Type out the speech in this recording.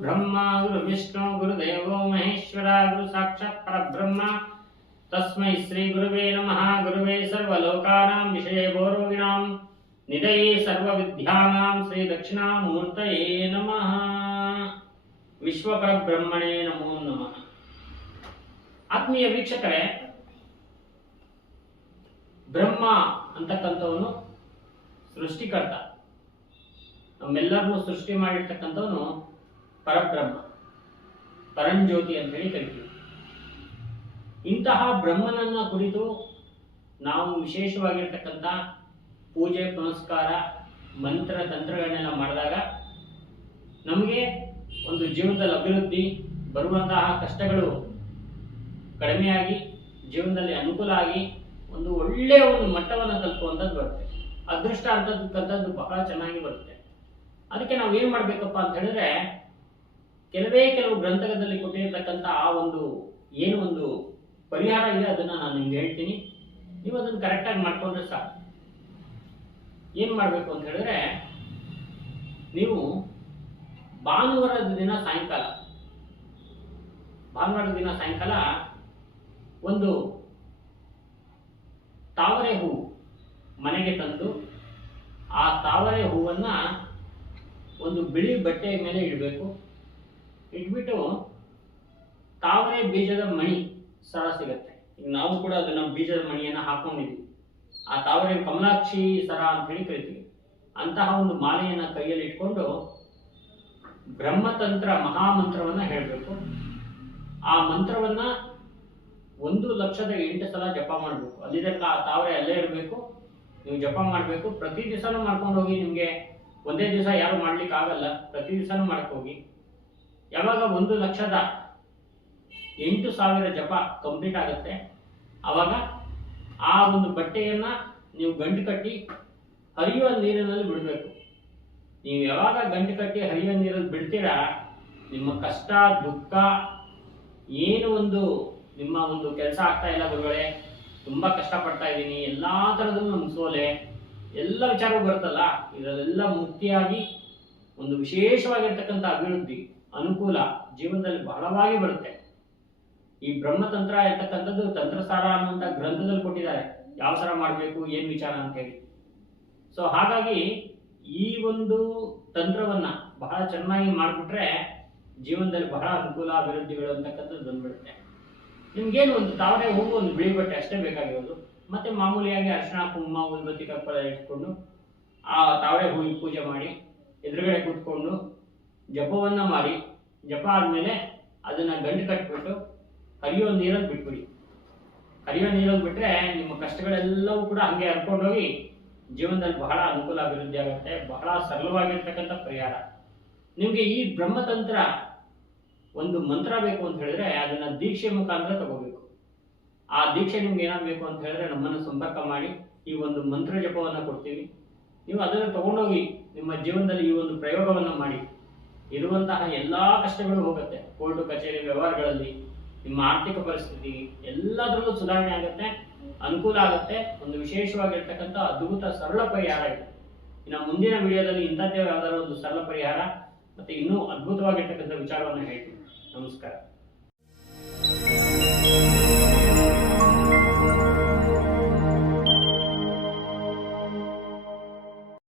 ಬ್ರಹ್ಮ ಗುರು ವಿಷ್ಣು ಗುರುದೇವೋ ಮಹೇಶ್ವರ, ಗುರು ಸಾಕ್ಷಾತ್ ಪರಬ್ರಹ್ಮ. ತಸ್ಮೈ ಶ್ರೀ ಗುರುವೇ ನಮಃ, ಗುರುವೇ ಸರ್ವಲೋಕಾನಾಂ ವಿಷಯೇ ಗೋರೋಗಿಣಾಂ ನಿಧಯೇ ಸರ್ವವಿದ್ಯಾನಾಂ ಶ್ರೀ ದಕ್ಷಿಣಾಮೂರ್ತಯೇ ನಮಃ. ವಿಶ್ವಪರಬ್ರಹ್ಮಣೇ ನಮೋ ನಮಃ. ಆತ್ಮೀಯ ವೀಕ್ಷಕರೇ, ಬ್ರಹ್ಮ ಅಂತಕ್ಕಂಥವನು ಸೃಷ್ಟಿಕರ್ತ. ನಮ್ಮೆಲ್ಲರನ್ನು ಸೃಷ್ಟಿ ಮಾಡಿರ್ತಕ್ಕಂಥವನು ಪರಬ್ರಹ್ಮ, ಪರಂಜ್ಯೋತಿ ಅಂತ ಹೇಳಿ ಕರಿತೀವಿ. ಇಂತಹ ಬ್ರಹ್ಮನನ್ನ ಕುರಿತು ನಾವು ವಿಶೇಷವಾಗಿರ್ತಕ್ಕಂಥ ಪೂಜೆ, ಪುನಸ್ಕಾರ, ಮಂತ್ರ, ತಂತ್ರಗಳನ್ನೆಲ್ಲ ಮಾಡಿದಾಗ ನಮಗೆ ಒಂದು ಜೀವನದಲ್ಲಿ ಅಭಿವೃದ್ಧಿ ಬರುವಂತಹ ಕಷ್ಟಗಳು ಕಡಿಮೆಯಾಗಿ, ಜೀವನದಲ್ಲಿ ಅನುಕೂಲ ಆಗಿ ಒಂದು ಒಳ್ಳೆಯ ಒಂದು ಮಟ್ಟವನ್ನು ತಲುಪುವಂಥದ್ದು ಬರುತ್ತೆ. ಅದೃಷ್ಟ ಅಂತಕ್ಕಂಥದ್ದು ಬಹಳ ಚೆನ್ನಾಗಿ ಬರುತ್ತೆ. ಅದಕ್ಕೆ ನಾವು ಏನು ಮಾಡ್ಬೇಕಪ್ಪ ಅಂತ ಹೇಳಿದ್ರೆ, ಕೆಲವೇ ಕೆಲವು ಗ್ರಂಥಗಳಲ್ಲಿ ಕೊಟ್ಟಿರ್ತಕ್ಕಂಥ ಆ ಒಂದು, ಏನು ಒಂದು ಪರಿಹಾರ ಇದೆ, ಅದನ್ನ ನಾನು ನಿಮ್ಗೆ ಹೇಳ್ತೀನಿ. ನೀವು ಅದನ್ನು ಕರೆಕ್ಟಾಗಿ ಮಾಡ್ಕೊಂಡ್ರೆ ಸಾಕು. ಏನು ಮಾಡಬೇಕು ಅಂತ ಹೇಳಿದ್ರೆ, ನೀವು ಭಾನುವಾರದ ದಿನ ಸಾಯಂಕಾಲ ಭಾನುವಾರದ ದಿನ ಸಾಯಂಕಾಲ ಒಂದು ತಾವರೆ ಹೂವು ಮನೆಗೆ ತಂದು, ಆ ತಾವರೆ ಹೂವನ್ನ ಒಂದು ಬಿಳಿ ಬಟ್ಟೆಯ ಮೇಲೆ ಇಡಬೇಕು. ಇಟ್ಬಿಟ್ಟು ತಾವರೆ ಬೀಜದ ಮಣಿ ಸರ ಸಿಗುತ್ತೆ. ಈಗ ನಾವು ಕೂಡ ಅದನ್ನ ಬೀಜದ ಮಣಿಯನ್ನ ಹಾಕೊಂಡಿದ್ವಿ ಆ ತಾವರೆ ಕಮಲಾಕ್ಷಿ ಸರ ಅಂತ ಹೇಳಿ ಕರಿತೀವಿ. ಅಂತಹ ಒಂದು ಮಾಲೆಯನ್ನ ಕೈಯಲ್ಲಿ ಇಟ್ಕೊಂಡು ಬ್ರಹ್ಮತಂತ್ರ ಮಹಾಮಂತ್ರವನ್ನ ಹೇಳಬೇಕು. ಆ ಮಂತ್ರವನ್ನ ಒಂದು ಲಕ್ಷದ ಎಂಟು ಸಲ ಜಪ ಮಾಡಬೇಕು. ಅಲ್ಲಿದ್ದ ತಾವರೆ ಅಲ್ಲೇ ಇರಬೇಕು. ನೀವು ಜಪ ಮಾಡಬೇಕು. ಪ್ರತಿ ದಿವಸನೂ ಮಾಡ್ಕೊಂಡು ಹೋಗಿ ನಿಮಗೆ ಒಂದೇ ದಿವಸ ಯಾರು ಮಾಡ್ಲಿಕ್ಕೆ ಆಗಲ್ಲ, ಪ್ರತಿ ದಿವಸನೂ ಮಾಡಕ್ ಹೋಗಿ. ಯಾವಾಗ ಒಂದು ಲಕ್ಷದ ಎಂಟು ಸಾವಿರ ಜಪ ಕಂಪ್ಲೀಟ್ ಆಗುತ್ತೆ ಆವಾಗ ಆ ಒಂದು ಬಟ್ಟೆಯನ್ನ ನೀವು ಗಂಟು ಕಟ್ಟಿ ಹರಿಯುವ ನೀರಿನಲ್ಲಿ ಬಿಡಬೇಕು. ನೀವು ಯಾವಾಗ ಗಂಟು ಕಟ್ಟಿ ಹರಿಯುವ ನೀರಲ್ಲಿ ಬಿಡ್ತೀರಾ, ನಿಮ್ಮ ಕಷ್ಟ, ದುಃಖ, ಏನು ಒಂದು ನಿಮ್ಮ ಒಂದು ಕೆಲಸ ಆಗ್ತಾ ಇಲ್ಲ ಗುರುಗಳೇ, ತುಂಬಾ ಕಷ್ಟಪಡ್ತಾ ಇದ್ದೀನಿ, ಎಲ್ಲಾ ಥರದಲ್ಲೂ ನಮ್ಗೆ ಸೋಲೆ. ಎಲ್ಲ ವಿಚಾರ ಬರುತ್ತಲ್ಲ, ಇದರಲ್ಲೆಲ್ಲ ಮುಕ್ತಿಯಾಗಿ ಒಂದು ವಿಶೇಷವಾಗಿರ್ತಕ್ಕಂಥ ಅಭಿವೃದ್ಧಿ ಅನುಕೂಲ ಜೀವನದಲ್ಲಿ ಬಹಳವಾಗಿ ಬರುತ್ತೆ. ಈ ಬ್ರಹ್ಮತಂತ್ರ ಇರ್ತಕ್ಕಂಥದ್ದು ತಂತ್ರಸಾರ ಅನ್ನುವಂಥ ಗ್ರಂಥದಲ್ಲಿ ಕೊಟ್ಟಿದ್ದಾರೆ. ಯಾವ ಥರ ಮಾಡಬೇಕು, ಏನು ವಿಚಾರ ಅಂತ ಹೇಳಿ. ಸೊ ಹಾಗಾಗಿ ಈ ಒಂದು ತಂತ್ರವನ್ನ ಬಹಳ ಚೆನ್ನಾಗಿ ಮಾಡಿಬಿಟ್ರೆ ಜೀವನದಲ್ಲಿ ಬಹಳ ಅನುಕೂಲ, ಅಭಿವೃದ್ಧಿಗಳು ಅಂತಕ್ಕಂಥದ್ದು ಬಂದ್ಬಿಡುತ್ತೆ. ನಿಮ್ಗೇನು ಒಂದು ತಾವರೆ ಹೂವು ಒಂದು ಬಿಳಿ ಬಟ್ಟೆ ಅಷ್ಟೇ ಬೇಕಾಗಿರೋದು? ಮತ್ತೆ ಮಾಮೂಲಿಯಾಗಿ ಅರ್ಶನ ಕುಂಕುಮ, ಉದ್ಬತ್ತಿ ಕಪ್ಪಲ ಇಟ್ಕೊಂಡು, ಆ ತಾವರೆ ಭೂಮಿ ಪೂಜೆ ಮಾಡಿ, ಎದುರುಗಡೆ ಕೂತ್ಕೊಂಡು ಜಪವನ್ನ ಮಾಡಿ, ಜಪ ಆದ್ಮೇಲೆ ಅದನ್ನ ಗಂಟು ಕಟ್ಬಿಟ್ಟು ಹರಿಯೋ ನೀರಲ್ಲಿ ಬಿಟ್ಬಿಡಿ. ಹರಿಯೋ ನೀರಲ್ಲಿ ಬಿಟ್ರೆ ನಿಮ್ಮ ಕಷ್ಟಗಳೆಲ್ಲವೂ ಕೂಡ ಹಂಗೆ ಹರ್ಕೊಂಡೋಗಿ ಜೀವನದಲ್ಲಿ ಬಹಳ ಅನುಕೂಲ ಅಭಿವೃದ್ಧಿ ಆಗುತ್ತೆ, ಬಹಳ ಸರಳವಾಗಿರ್ತಕ್ಕಂಥ ಪರಿಹಾರ. ನಿಮಗೆ ಈ ಬ್ರಹ್ಮತಂತ್ರ ಒಂದು ಮಂತ್ರ ಬೇಕು ಅಂತ ಹೇಳಿದ್ರೆ ಅದನ್ನ ದೀಕ್ಷೆ ಮುಖಾಂತರ ತಗೋಬೇಕು. ಆ ದೀಕ್ಷೆ ನಿಮ್ಗೆ ಏನಾಗಬೇಕು ಅಂತ ಹೇಳಿದ್ರೆ ನಮ್ಮನ್ನು ಸಂಪರ್ಕ ಮಾಡಿ ಈ ಒಂದು ಮಂತ್ರ ಜಪವನ್ನ ಕೊಡ್ತೀವಿ. ನೀವು ಅದನ್ನು ತಗೊಂಡೋಗಿ ನಿಮ್ಮ ಜೀವನದಲ್ಲಿ ಈ ಒಂದು ಪ್ರಯೋಗವನ್ನ ಮಾಡಿ. ಇರುವಂತಹ ಎಲ್ಲಾ ಕಷ್ಟಗಳು ಹೋಗುತ್ತೆ. ಕೋರ್ಟು, ಕಚೇರಿ, ವ್ಯವಹಾರಗಳಲ್ಲಿ, ನಿಮ್ಮ ಆರ್ಥಿಕ ಪರಿಸ್ಥಿತಿ ಎಲ್ಲದರಲ್ಲೂ ಸುಧಾರಣೆ ಆಗುತ್ತೆ, ಅನುಕೂಲ ಆಗುತ್ತೆ. ಒಂದು ವಿಶೇಷವಾಗಿರ್ತಕ್ಕಂಥ ಅದ್ಭುತ ಸರಳ ಪರಿಹಾರ ಇದೆ. ಇನ್ನು ಮುಂದಿನ ವಿಡಿಯೋದಲ್ಲಿ ಇಂಥದ್ದೇ ಯಾವ್ದಾದ್ರು ಒಂದು ಸರಳ ಪರಿಹಾರ ಮತ್ತೆ ಇನ್ನೂ ಅದ್ಭುತವಾಗಿರ್ತಕ್ಕಂಥ ವಿಚಾರವನ್ನು ಹೇಳ್ತೀನಿ. ನಮಸ್ಕಾರ.